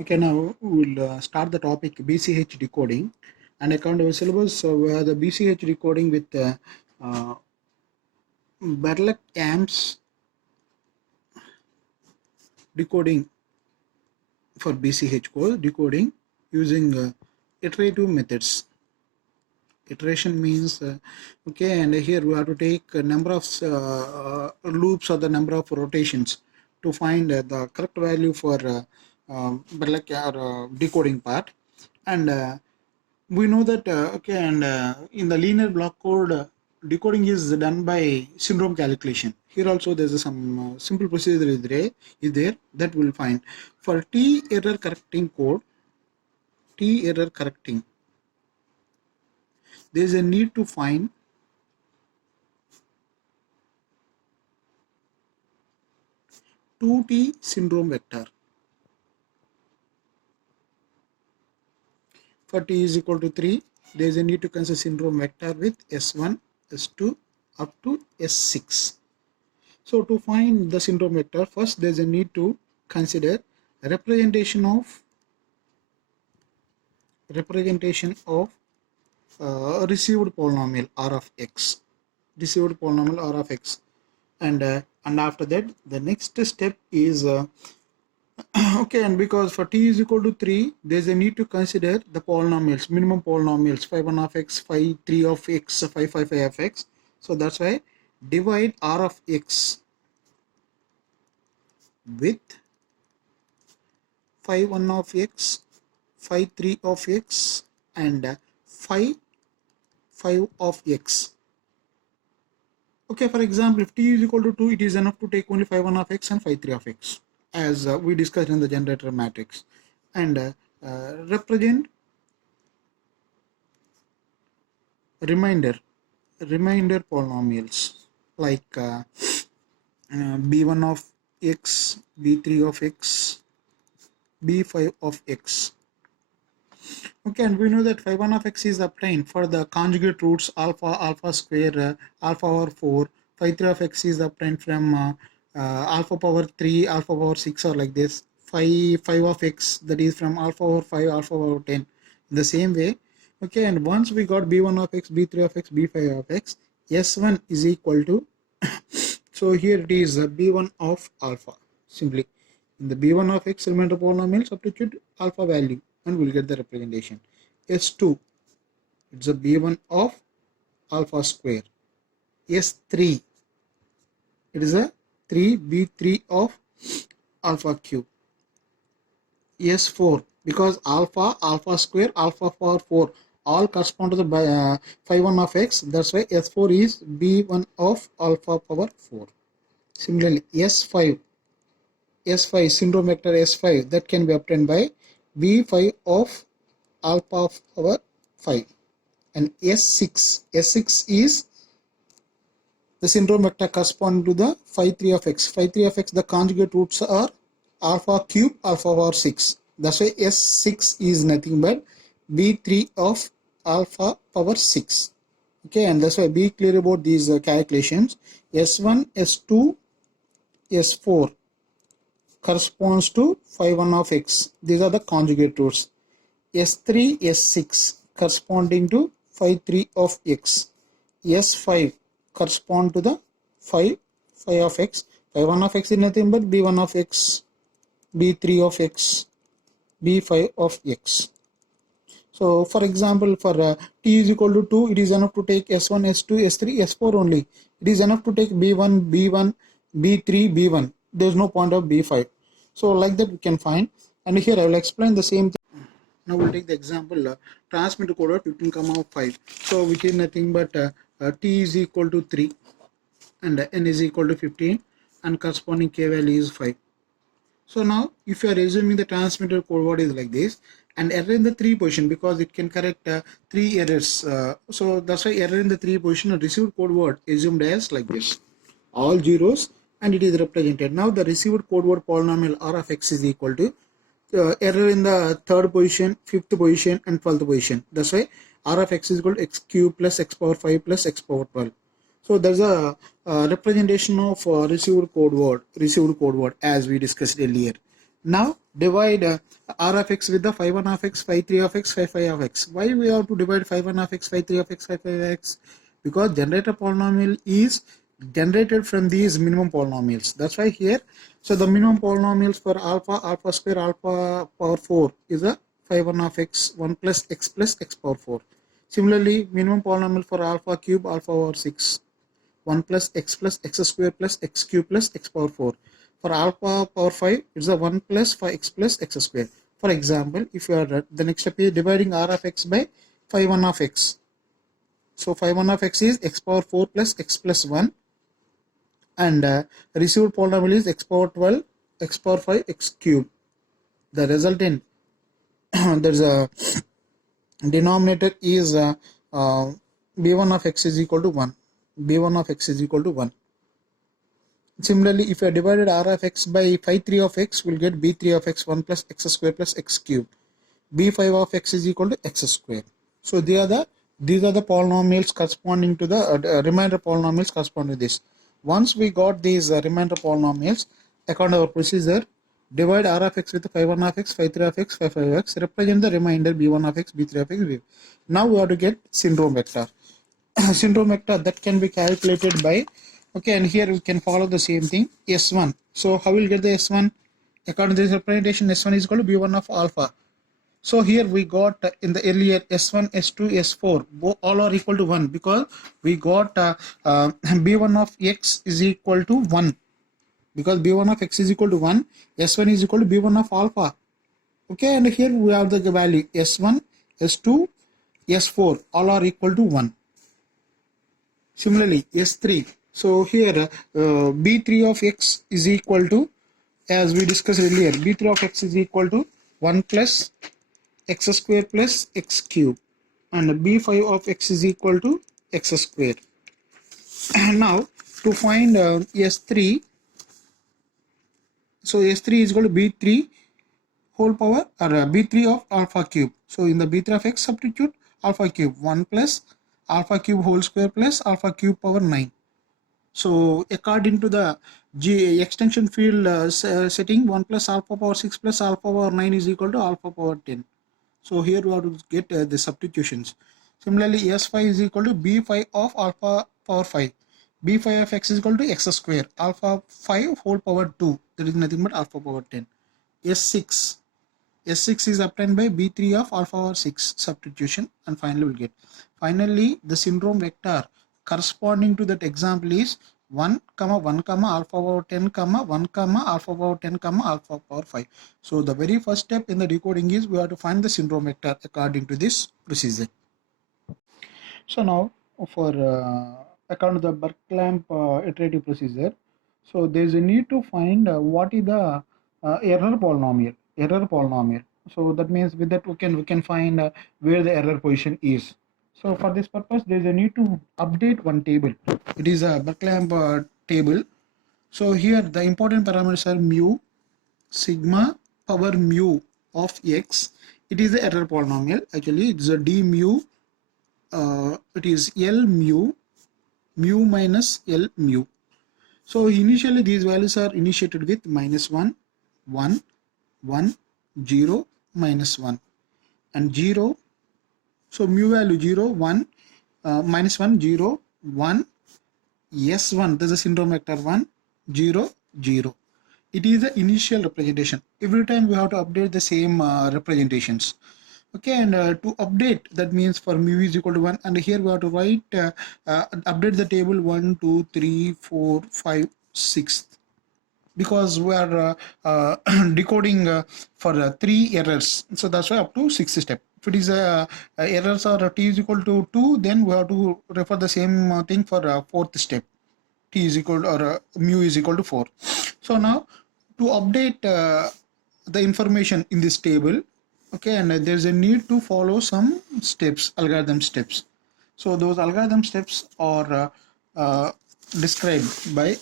Okay, now we'll start the topic BCH decoding. And according to our syllabus, we have the BCH decoding with uh, Berlek amps decoding for BCH code decoding using iterative methods. Iteration means okay, and here we have to take a number of loops or the number of rotations to find the correct value for Berlek decoding part. And we know that okay, and in the linear block code decoding is done by syndrome calculation. Here also there's some simple procedure is there that we'll find for t error correcting code. T error correcting, there's a need to find two t syndrome vector. For t is equal to 3, there is a need to consider syndrome vector with s1, s2 up to s6. So to find the syndrome vector, first there is a need to consider representation of received polynomial r of x, and after that the next step is okay, and because for t is equal to 3, there is a need to consider the polynomials, minimum polynomials, phi 1 of x, phi 3 of x, phi 5 of x. So that's why divide r of x with phi 1 of x, phi 3 of x, and phi 5 of x. Okay, for example, if t is equal to 2, it is enough to take only phi 1 of x and phi 3 of x, as we discussed in the generator matrix, and represent remainder polynomials like b1 of x, b3 of x, b5 of x. Okay, and we know that phi 1 of x is obtained for the conjugate roots alpha square, alpha power 4. Phi 3 of x is obtained from alpha power 3, alpha power 6, or like this. Phi 5 of x, that is from alpha power 5, alpha power 10. In the same way, okay, and once we got b1 of x, b3 of x, b5 of x, s1 is equal to so here it is b1 of alpha. Simply in the b1 of x remainder polynomial, substitute alpha value and we'll get the representation. S2, it's a b1 of alpha square. S3, it is a 3b3 of alpha cube. S4, because alpha square, alpha power 4 all correspond to the phi 1 of x, that's why S4 is b1 of alpha power 4. Similarly, S5 syndrome vector S5, that can be obtained by b5 of alpha power 5. And S6 is the syndrome vector corresponding to the phi 3 of x. Phi 3 of x, the conjugate roots are alpha cube, alpha power 6. That's why S6 is nothing but b3 of alpha power 6. Okay, and that's why be clear about these calculations. S1, S2, S4 corresponds to phi 1 of x. These are the conjugate roots. S3, S6 corresponding to phi 3 of x. S5 correspond to the phi of x. Phi 1 of x is nothing but b1 of x, b3 of x, b5 of x. So for example, for t is equal to 2, it is enough to take s1, s2, s3, s4 only. It is enough to take b1, b1, b3, b1. There is no point of b5. So like that we can find. And here I will explain the same thing. Now we'll take the example transmitter code 15,5. So which is nothing but t is equal to 3 and n is equal to 15 and corresponding k value is 5. So now if you are assuming the transmitter code word is like this, and error in the 3 position, because it can correct 3 errors, so that's why error in the 3 position and received code word assumed as like this, all zeros, and it is represented. Now the received code word polynomial r of x is equal to error in the 3rd position, 5th position, and 12th position. That's why r of x is equal to x cube plus x power 5 plus x power 12. So there's a representation of received code word as we discussed earlier. Now divide r of x with the phi 1 of x, phi 3 of x, phi 5 of x. Why we have to divide phi 1 of x, phi 3 of x, phi 5 of x? Because generator polynomial is generated from these minimum polynomials. That's why here, so the minimum polynomials for alpha, alpha square, alpha power 4 is a phi 1 of x, 1 plus x power 4. Similarly, minimum polynomial for alpha cube, alpha power 6, 1 plus x square plus x cube plus x power 4. For alpha power 5, it's a 1 plus 5x plus x square. For example, if you are the next step is dividing r of x by phi 1 of x. So phi 1 of x is x power 4 plus x plus 1, and received polynomial is x power 12, x power 5, x cube. The resultant there's a denominator is b1 of x is equal to 1. b1 of x is equal to 1. Similarly, if you divided r of x by phi 3 of x, we'll get b3 of x 1 plus x square plus x cube. b5 of x is equal to x square. So these are the polynomials corresponding to the remainder polynomials corresponding to this. Once we got these remainder polynomials, according to our procedure, divide r of x with phi 1 of x, phi 3 of x, phi 5 of x, represent the remainder b1 of x, b3 of x. Now we have to get syndrome vector. Syndrome vector that can be calculated by, okay, and here we can follow the same thing, S1. So how we'll get the S1? According to this representation, S1 is equal to B1 of alpha. So here we got in the earlier S1, S2, S4, all are equal to 1 because we got B1 of x is equal to 1. Because B1 of x is equal to 1, S1 is equal to B1 of alpha. Okay, and here we have the value S1, S2, S4, all are equal to 1. Similarly, S3. So here B3 of x is equal to, as we discussed earlier, B3 of x is equal to 1 plus x square plus x cube, and b5 of x is equal to x square. Now to find S3, so S3 is equal to b3 whole power, or b3 of alpha cube. So in the b3 of x, substitute alpha cube 1 plus alpha cube whole square plus alpha cube power 9. So according to the extension field setting, 1 plus alpha power 6 plus alpha power 9 is equal to alpha power 10. So here we have to get the substitutions. Similarly, S5 is equal to B5 of alpha power 5. B5 of x is equal to x square. Alpha 5 whole power 2. That is nothing but alpha power 10. S6. S6 is obtained by B3 of alpha power 6 substitution, and finally we'll get. Finally, the syndrome vector corresponding to that example is 1, 1, alpha power 10, 1, alpha power 10, alpha power 5. So the very first step in the decoding is we have to find the syndrome vector according to this procedure. So now for according to the Bergkamp iterative procedure, so there is a need to find what is the error polynomial. So that means with that we can find where the error position is. So for this purpose, there is a need to update one table. It is a Bergkamp table. So here the important parameters are mu, sigma, power mu of x. It is the error polynomial. Actually, it's a d mu. It is L mu minus L mu. So initially these values are initiated with minus 1, 1, 1, 0, minus 1, and 0. So mu value 0, 1, minus 1, 0, 1, S1, there's a syndrome vector 1, 0, 0. It is the initial representation. Every time we have to update the same representations. Okay, and to update, that means for mu is equal to 1, and here we have to write update the table 1, 2, 3, 4, 5, 6, because we are decoding for 3 errors, so that's why up to 6th step. If it is errors are t is equal to 2, then we have to refer the same thing for 4th step, t is equal to, or mu is equal to 4. So now to update the information in this table, okay, and there's a need to follow some steps, algorithm steps. So those algorithm steps are described by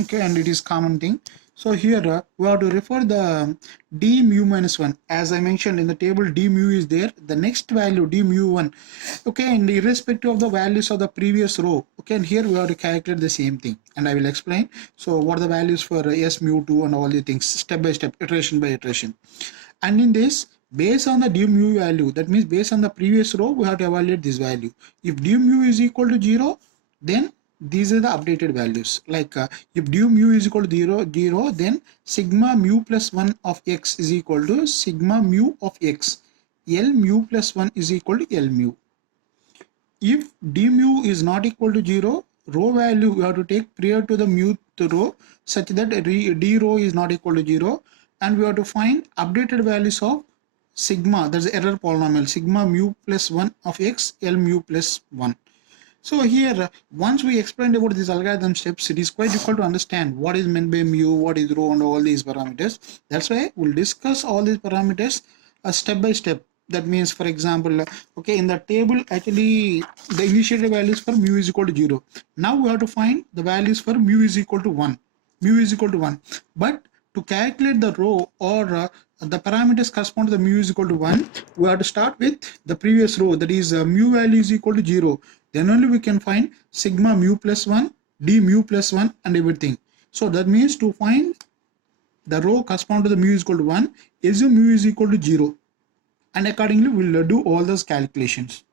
okay, and it is common thing. So here we have to refer the d mu minus 1. As I mentioned in the table, d mu is there. The next value d mu 1. Okay, and irrespective of the values of the previous row. Okay, and here we have to calculate the same thing, and I will explain. So what are the values for s mu 2 and all the things step by step, iteration by iteration. And in this, based on the d mu value, that means based on the previous row, we have to evaluate this value. If d mu is equal to 0, then these are the updated values. Like if d mu is equal to 0, then sigma mu plus 1 of x is equal to sigma mu of x. L mu plus 1 is equal to L mu. If d mu is not equal to 0, row value we have to take prior to the mu row such that d row is not equal to 0, and we have to find updated values of sigma, that's the error polynomial, sigma mu plus 1 of x, L mu plus 1. So here, once we explained about these algorithm steps, it is quite difficult to understand what is meant by mu, what is rho, and all these parameters. That's why we'll discuss all these parameters step by step. That means, for example, okay, in the table, actually, the initiated values for mu is equal to 0. Now we have to find the values for mu is equal to 1. Mu is equal to 1. But to calculate the row or the parameters correspond to the mu is equal to 1, we have to start with the previous row, that is mu value is equal to 0. Then only we can find sigma mu plus 1, d mu plus 1 and everything. So that means to find the row correspond to the mu is equal to 1, assume mu is equal to 0, and accordingly we'll do all those calculations.